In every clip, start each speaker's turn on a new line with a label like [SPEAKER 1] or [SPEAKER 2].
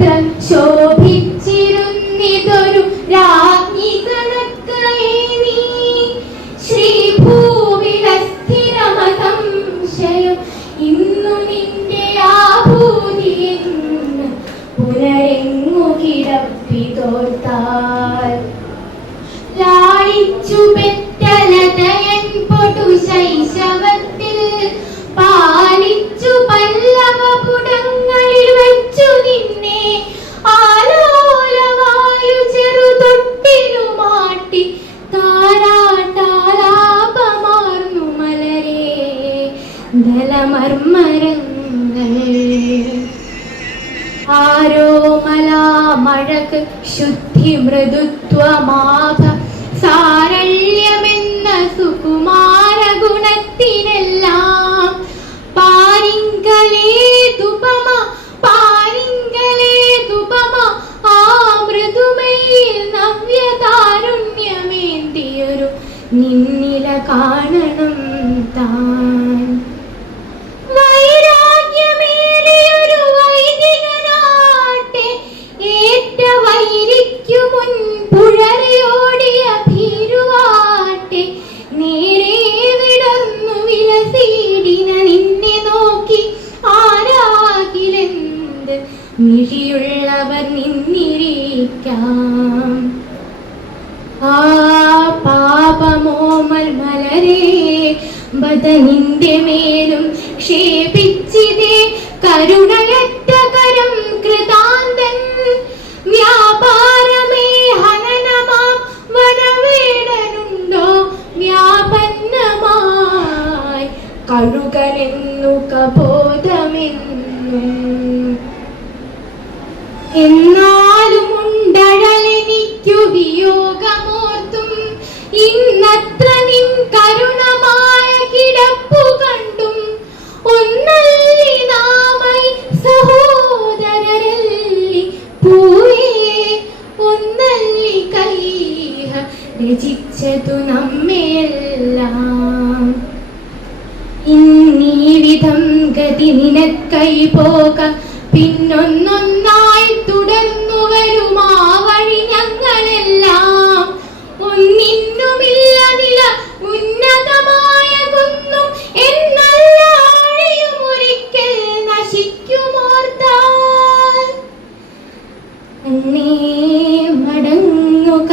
[SPEAKER 1] എത്ര ശോഭിച്ചിരുന്നിതൊരു രാജ്ഞി കണക്കായി നീ ഇന്നു നിന്റെ ആഭൂതി പുനരെങ്ങു കിടപ്പി തോർത്താൽ ലാളിച്ചു പൊടു ശൈശവത്തിൽ ദലമർമരങ്ങൾ മഴക്ക് ശുദ്ധി മൃദുത്വമാഭ സാരള്യമെന്ന സുകുമാര ഗുണത്തിനെല്ലാം പാരിങ്കലേതുപമ പാരിങ്കലേതുപമ ആ മൃദുമയിൽ നവ്യതാരുണ്യമേന്തിയൊരു നിന്നില കാണണം. നേരെ വിടർന്നു വിലസീടിന നിന്നെ നോക്കി ആരാകിലെന്ത്? മിഴിയുള്ളവർ നിന്നിരിക്കാം. ആ പാപമോമൽ മലരെ ബദനിന്റെ മേലും ക്ഷേപിച്ചിതേ കഴുകനെന്നു കബോധമെന്നും എന്നാലും ഉണ്ടഴലെനിക്കു വിയോഗമോർത്തും. ഇന്നത്ര നിൻ കരുണമായ കിടപ്പു കണ്ടും. ഒന്നല്ലി നാമൈ സഹോദരരല്ലി പൂവേ ഒന്നല്ലി കൈഹ രചിച്ചതു നമ്മയെല്ലാം. ഇന്നീ വിധം ഗതി നിനക്കൈ പോക. പിന്നൊന്നൊന്നായി തുടർന്നു വരുമാ വഴി ഞങ്ങളെല്ലാം. ഒന്നിന്നുമില്ല നില ഉന്നതമായ കുന്നും എന്നല്ലാഴിയും ഒരിക്കൽ നശിക്കുമോർത്താൽ. മടങ്ങുക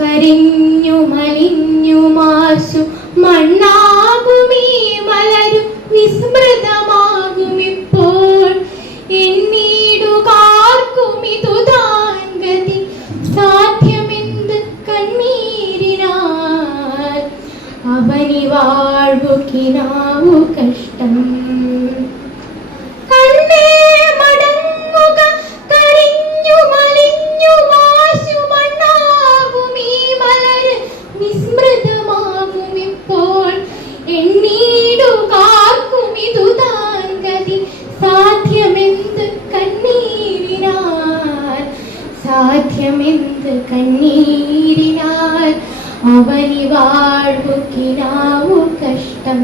[SPEAKER 1] കരിഞ്ഞു മലിഞ്ഞു മാശു മണ്ണാകുമീ അവനി വാഴ്വുകിനാവു കഷ്ടം. കണ്ണേ മടങ്ങുക കരിഞ്ഞു മലിഞ്ഞു മണ്ണാകുമീ ഇപ്പോൾ. കാക്കും ഇതു സാധ്യമെന്ത് കണ്ണീരിനാൽ? സാധ്യമെന്ത് കണ്ണീരിനാൽ? അവനി വാഴ്വുക്കിനാവു കഷ്ടം.